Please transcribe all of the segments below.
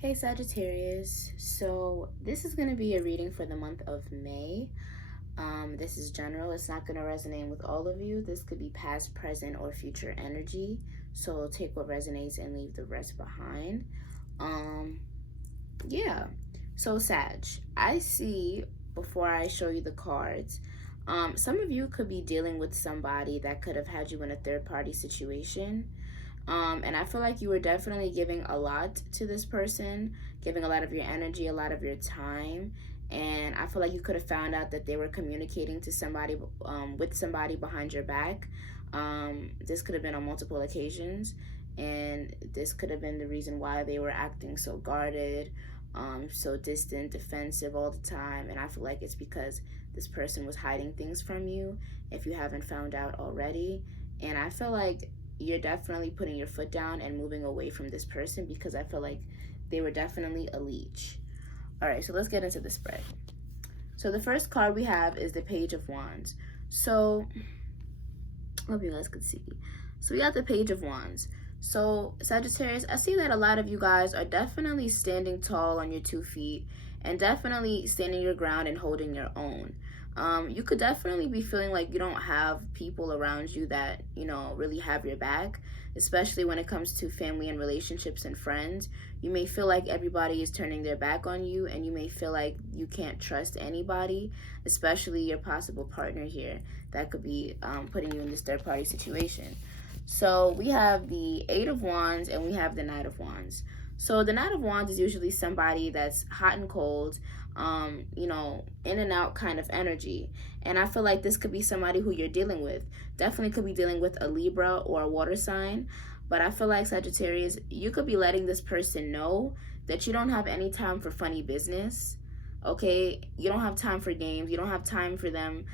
Hey Sagittarius, so this is going to be a reading for the month of May. This is general. It's not going to resonate with all of you. This could be past, present, or future energy. So take what resonates and leave the rest behind. Um, yeah. So Sag, I see before I show you the cards, some of you could be dealing with somebody that could have had you in a third party situation. And I feel like you were definitely giving a lot to this person, giving a lot of your energy, a lot of your time. And I feel like you could have found out that they were communicating to somebody, with somebody behind your back. This could have been on multiple occasions. And this could have been the reason why they were acting so guarded, so distant, defensive all the time. And I feel like it's because this person was hiding things from you if you haven't found out already. And I feel like you're definitely putting your foot down and moving away from this person because I feel like they were definitely a leech. All right, so let's get into the spread. So the first card we have is the Page of Wands. So, hope you guys could see. So we got the Page of Wands. So Sagittarius, I see that a lot of you guys are definitely standing tall on your 2 feet and definitely standing your ground and holding your own. You could definitely be feeling like you don't have people around you that, really have your back, especially when it comes to family and relationships and friends. You may feel like everybody is turning their back on you, and you may feel like you can't trust anybody, especially your possible partner here that could be putting you in this third party situation. So we have the Eight of Wands and we have the Knight of Wands. So the Knight of Wands is usually somebody that's hot and cold, in and out kind of energy. And I feel like this could be somebody who you're dealing with. Definitely could be dealing with a Libra or a water sign. But I feel like Sagittarius, you could be letting this person know that you don't have any time for funny business. Okay? You don't have time for games. You don't have time for them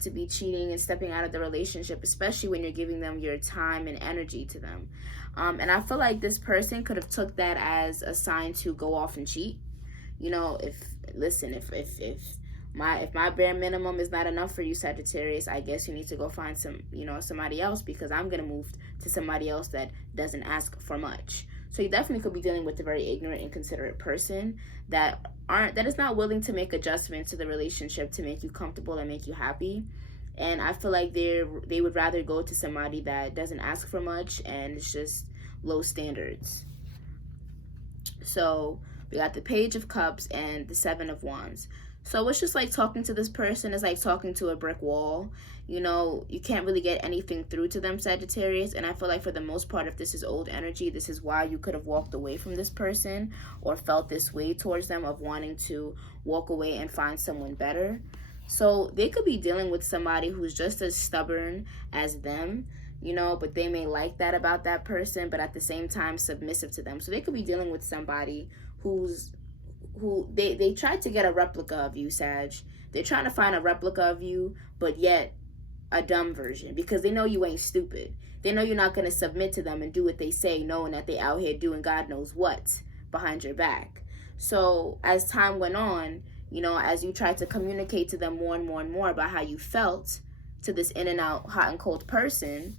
to be cheating and stepping out of the relationship, especially when you're giving them your time and energy to them. And I feel like this person could have took that as a sign to go off and cheat. If my bare minimum is not enough for you, Sagittarius, I guess you need to go find somebody else, because I'm gonna move to somebody else that doesn't ask for much. So you definitely could be dealing with a very ignorant, inconsiderate person that is not willing to make adjustments to the relationship to make you comfortable and make you happy. And I feel like they would rather go to somebody that doesn't ask for much and it's just low standards. So we got the Page of Cups and the Seven of Wands. So it's just like talking to this person is like talking to a brick wall. You can't really get anything through to them, Sagittarius. And I feel like for the most part, if this is old energy, this is why you could have walked away from this person or felt this way towards them of wanting to walk away and find someone better. So they could be dealing with somebody who's just as stubborn as them, but they may like that about that person, but at the same time submissive to them. So they could be dealing with somebody who they tried to get a replica of you, Sag. They're trying to find a replica of you, but yet a dumb version, because they know you ain't stupid. They know you're not going to submit to them and do what they say, knowing that they out here doing God knows what behind your back. So as time went on, as you tried to communicate to them more and more and more about how you felt to this in and out hot and cold person,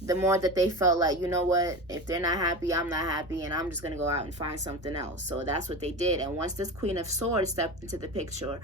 the more that they felt like, you know what, if they're not happy, I'm not happy, and I'm just going to go out and find something else. So that's what they did. And once this Queen of Swords stepped into the picture,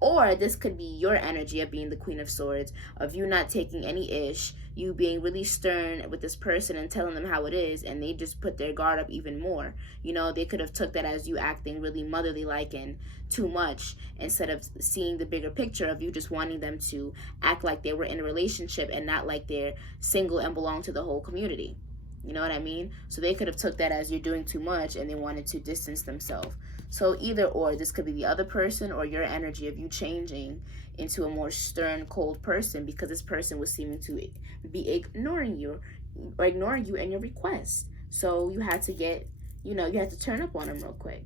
or this could be your energy of being the Queen of Swords, of you not taking any ish, you being really stern with this person and telling them how it is, and they just put their guard up even more. They could have took that as you acting really motherly like and too much, instead of seeing the bigger picture of you just wanting them to act like they were in a relationship and not like they're single and belong to the whole community. You know what I mean? So they could have took that as you're doing too much and they wanted to distance themselves. So either or, this could be the other person or your energy of you changing into a more stern, cold person, because this person was seeming to be ignoring you and your requests. So you had to you had to turn up on them real quick.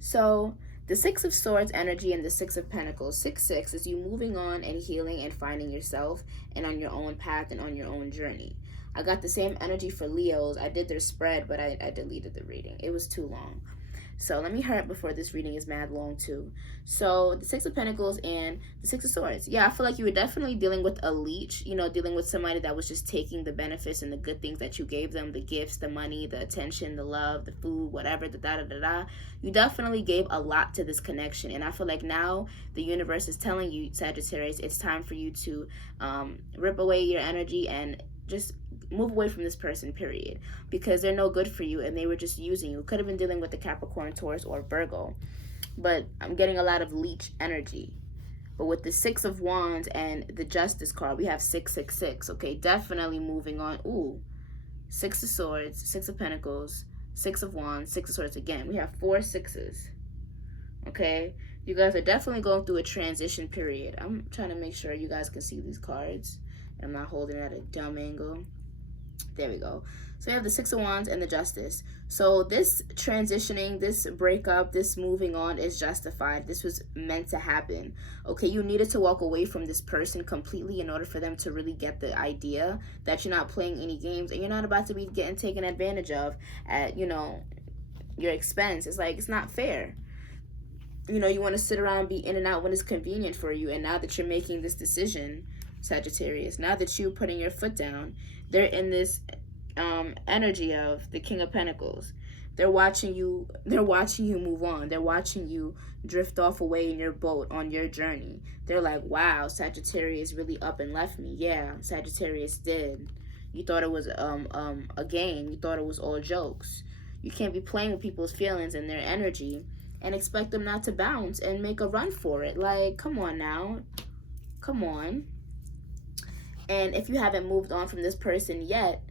So the Six of Swords energy and the Six of Pentacles. 6-6 is you moving on and healing and finding yourself and on your own path and on your own journey. I got the same energy for Leos. I did their spread, but I deleted the reading. It was too long. So let me hurry up before this reading is mad long too. So the Six of Pentacles and the Six of Swords. Yeah, I feel like you were definitely dealing with a leech, you know, dealing with somebody that was just taking the benefits and the good things that you gave them, the gifts, the money, the attention, the love, the food, whatever, the da-da-da-da. You definitely gave a lot to this connection. And I feel like now the universe is telling you, Sagittarius, it's time for you to rip away your energy and just move away from this person, period, because they're no good for you and they were just using you. Could have been dealing with the Capricorn, Taurus, or Virgo, but I'm getting a lot of leech energy. But with the Six of Wands and the Justice card, we have 666. Okay, definitely moving on. Ooh, Six of Swords, Six of Pentacles, Six of Wands, Six of Swords again. We have 4 sixes. Okay, you guys are definitely going through a transition period. I'm trying to make sure you guys can see these cards. I'm not holding it at a dumb angle. There we go. So we have the Six of Wands and the Justice. So this transitioning, this breakup, this moving on is justified. This was meant to happen. Okay, you needed to walk away from this person completely in order for them to really get the idea that you're not playing any games and you're not about to be getting taken advantage of at, you know, your expense. It's like, it's not fair. You know, you want to sit around and be in and out when it's convenient for you. And now that you're making this decision, Sagittarius, now that you're putting your foot down, they're in this energy of the King of Pentacles. They're watching you move on. They're watching you drift off away in your boat on your journey. They're like, wow, Sagittarius really up and left me. Yeah, Sagittarius did. You thought it was a game. You thought it was all jokes. You can't be playing with people's feelings and their energy and expect them not to bounce and make a run for it. Like, come on now. Come on. And if you haven't moved on from this person yet,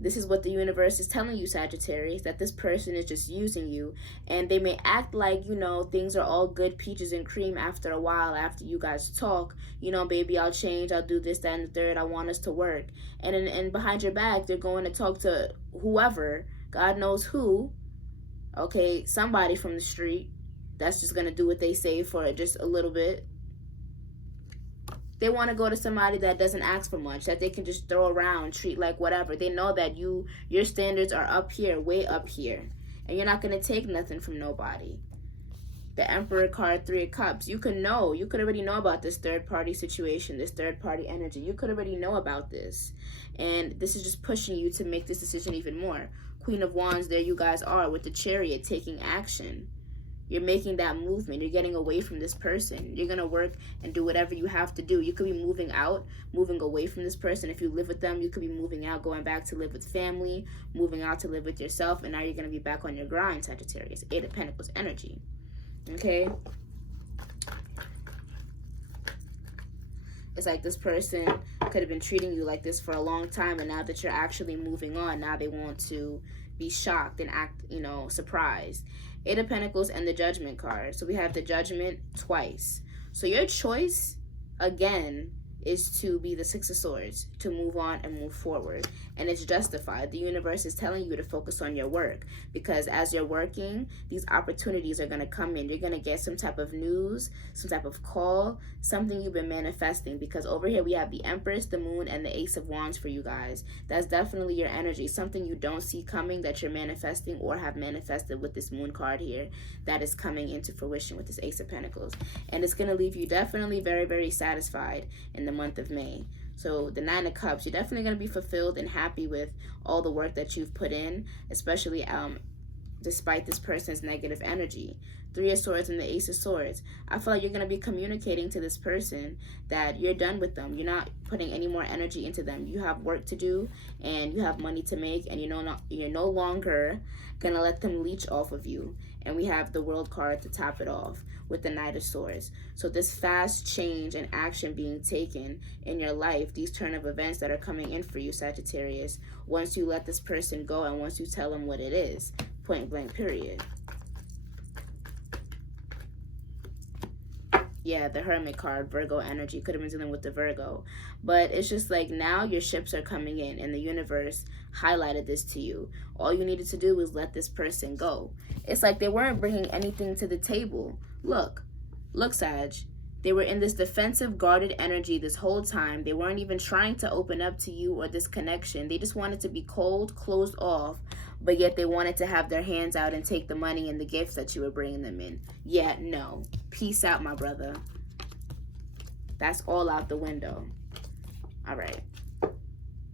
this is what the universe is telling you, Sagittarius, that this person is just using you. And they may act like, you know, things are all good, peaches and cream after a while, after you guys talk. You know, baby, I'll change, I'll do this, that, and the third, I want us to work. And behind your back, they're going to talk to whoever, God knows who, okay, somebody from the street that's just going to do what they say for just a little bit. They want to go to somebody that doesn't ask for much, that they can just throw around, treat like whatever. They know that your standards are up here, way up here. And you're not going to take nothing from nobody. The Emperor card, 3 of Cups. You could already know about this third-party situation, this third-party energy. You could already know about this. And this is just pushing you to make this decision even more. Queen of Wands, there you guys are with the Chariot taking action. You're making that movement. You're getting away from this person. You're going to work and do whatever you have to do. You could be moving out, moving away from this person. If you live with them, you could be moving out, going back to live with family, moving out to live with yourself. And now you're going to be back on your grind, Sagittarius. 8 of Pentacles energy. Okay? It's like this person could have been treating you like this for a long time. And now that you're actually moving on, now they want to be shocked and act, you know, surprised. 8 of Pentacles and the Judgment card. So we have the Judgment twice. So your choice, again, is to be the 6 of Swords, to move on and move forward. And it's justified. The universe is telling you to focus on your work, because as you're working, these opportunities are going to come in. You're going to get some type of news, some type of call, something you've been manifesting, because over here we have the Empress, the Moon, and the Ace of Wands for you guys. That's definitely your energy, something you don't see coming that you're manifesting or have manifested with this Moon card here that is coming into fruition with this Ace of Pentacles. And it's going to leave you definitely very, very satisfied in the month of May. So the 9 of Cups, you're definitely going to be fulfilled and happy with all the work that you've put in, especially despite this person's negative energy. 3 of Swords and the Ace of Swords. I feel like you're going to be communicating to this person that you're done with them. You're not putting any more energy into them. You have work to do and you have money to make, and you're no longer going to let them leech off of you. And we have the World card to top it off with the Knight of Swords. So this fast change and action being taken in your life, these turn of events that are coming in for you, Sagittarius, once you let this person go and once you tell them what it is, point blank, period. Yeah, the Hermit card, Virgo energy, could have been dealing with the Virgo. But it's just like now your ships are coming in and the universe highlighted this to you. All you needed to do was let this person go. It's like they weren't bringing anything to the table. Look, Sag. They were in this defensive, guarded energy this whole time. They weren't even trying to open up to you or this connection. They just wanted to be cold, closed off, but yet they wanted to have their hands out and take the money and the gifts that you were bringing them in. Yeah, no. Peace out, my brother. That's all out the window. All right.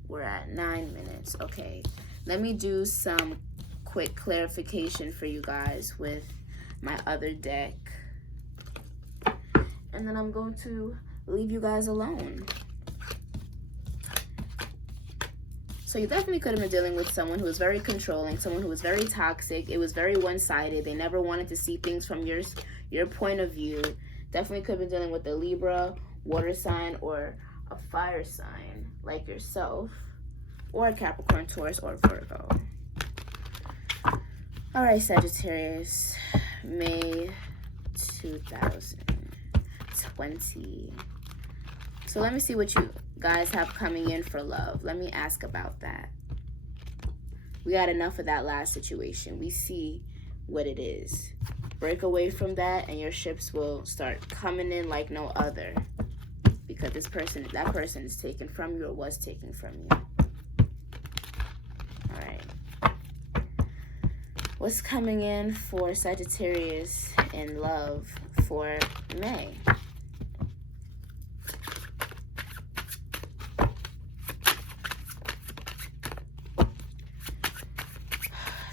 We're at 9 minutes. Okay. Let me do some quick clarification for you guys with my other deck. And then I'm going to leave you guys alone. So you definitely could have been dealing with someone who was very controlling, someone who was very toxic. It was very one-sided. They never wanted to see things from your point of view. Definitely could have been dealing with a Libra, water sign, or a fire sign like yourself, or a Capricorn, Taurus, or Virgo. All right, Sagittarius, May 2020. So let me see what you guys have coming in for love. Let me ask about that. We got enough of that last situation. We see what it is. Break away from that and your ships will start coming in like no other. Because that person is taken from you or was taken from you. All right. What's coming in for Sagittarius in love for May?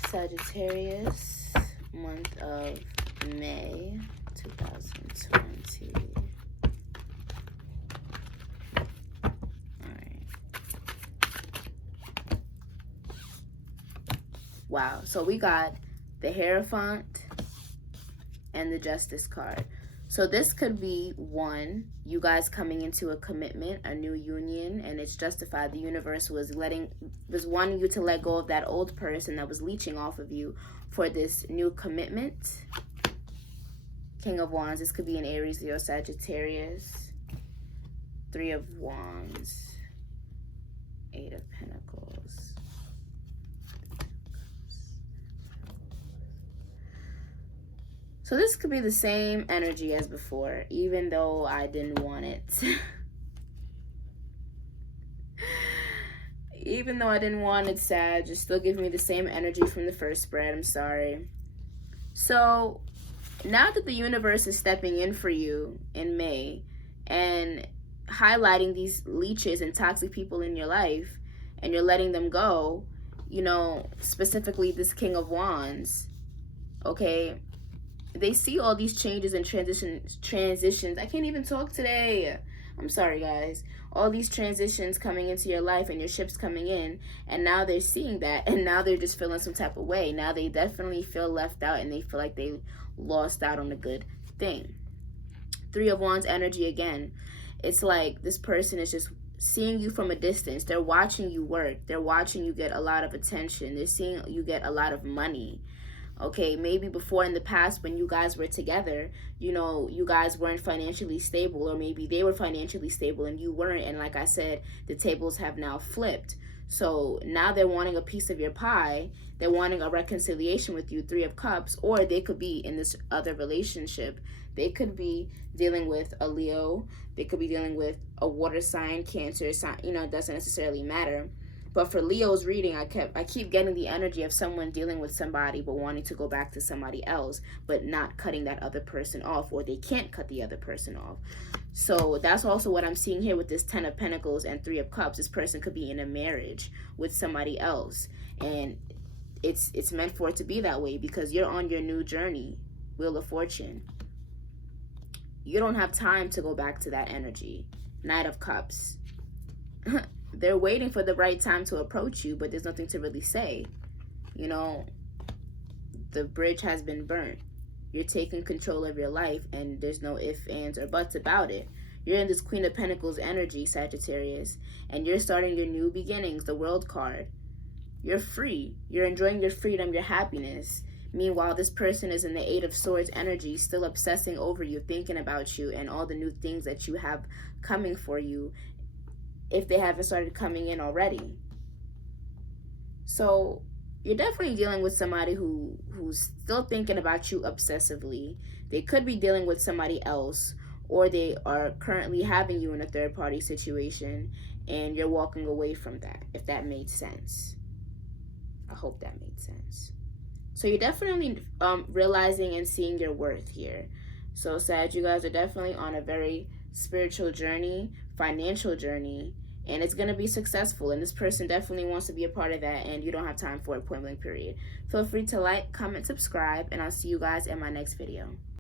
Sagittarius, month of May 2020. Wow, so we got the Hierophant and the Justice card. So this could be one, you guys coming into a commitment, a new union, and it's justified. The universe was wanting you to let go of that old person that was leeching off of you for this new commitment. King of Wands, this could be an Aries, Leo, Sagittarius. 3 of Wands, 8 of Pentacles. So this could be the same energy as before, even though I didn't want it. Even though I didn't want it, Sag, just still give me the same energy from the first spread. I'm sorry. So now that the universe is stepping in for you in May and highlighting these leeches and toxic people in your life, and you're letting them go, you know, specifically this King of Wands, okay? They see all these changes and transitions. I can't even talk today. I'm sorry, guys. All these transitions coming into your life and your ships coming in, and now they're seeing that, and now they're just feeling some type of way. Now they definitely feel left out, and they feel like they lost out on a good thing. 3 of Wands energy again. It's like this person is just seeing you from a distance. They're watching you work. They're watching you get a lot of attention. They're seeing you get a lot of money. Okay, maybe before in the past when you guys were together, you know, you guys weren't financially stable, or maybe they were financially stable and you weren't. And like I said, the tables have now flipped. So now they're wanting a piece of your pie. They're wanting a reconciliation with you, 3 of Cups, or they could be in this other relationship. They could be dealing with a Leo. They could be dealing with a water sign, Cancer sign. You know, it doesn't necessarily matter. But for Leo's reading, I keep getting the energy of someone dealing with somebody but wanting to go back to somebody else, but not cutting that other person off, or they can't cut the other person off. So that's also what I'm seeing here with this 10 of Pentacles and 3 of Cups. This person could be in a marriage with somebody else, and it's meant for it to be that way because you're on your new journey, Wheel of Fortune. You don't have time to go back to that energy. Knight of Cups. They're waiting for the right time to approach you, but there's nothing to really say. You know, the bridge has been burnt. You're taking control of your life, and there's no ifs, ands, or buts about it. You're in this Queen of Pentacles energy, Sagittarius, and you're starting your new beginnings, the World card. You're free. You're enjoying your freedom, your happiness. Meanwhile, this person is in the 8 of Swords energy, still obsessing over you, thinking about you, and all the new things that you have coming for you, if they haven't started coming in already. So you're definitely dealing with somebody who's still thinking about you obsessively. They could be dealing with somebody else, or they are currently having you in a third-party situation, and you're walking away from that, if that made sense. I hope that made sense. So you're definitely realizing and seeing your worth here. So Sag, you guys are definitely on a very spiritual journey, financial journey, and it's going to be successful. And this person definitely wants to be a part of that, and you don't have time for it, point blank period. Feel free to like, comment, subscribe, and I'll see you guys in my next video.